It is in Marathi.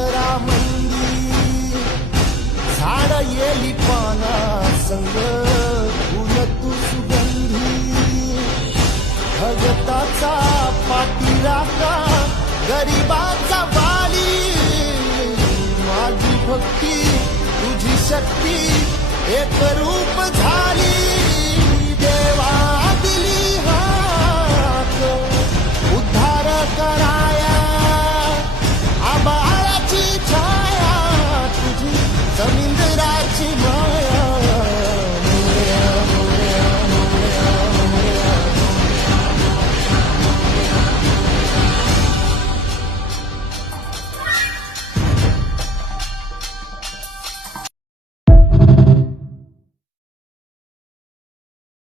अक्षरामंदी झाड येली पाना संग फुल तू सुगंधी भगताचा पाठीराखा गरिबाचा वाली माझी भक्ती तुझी शक्ती एक रूप झाली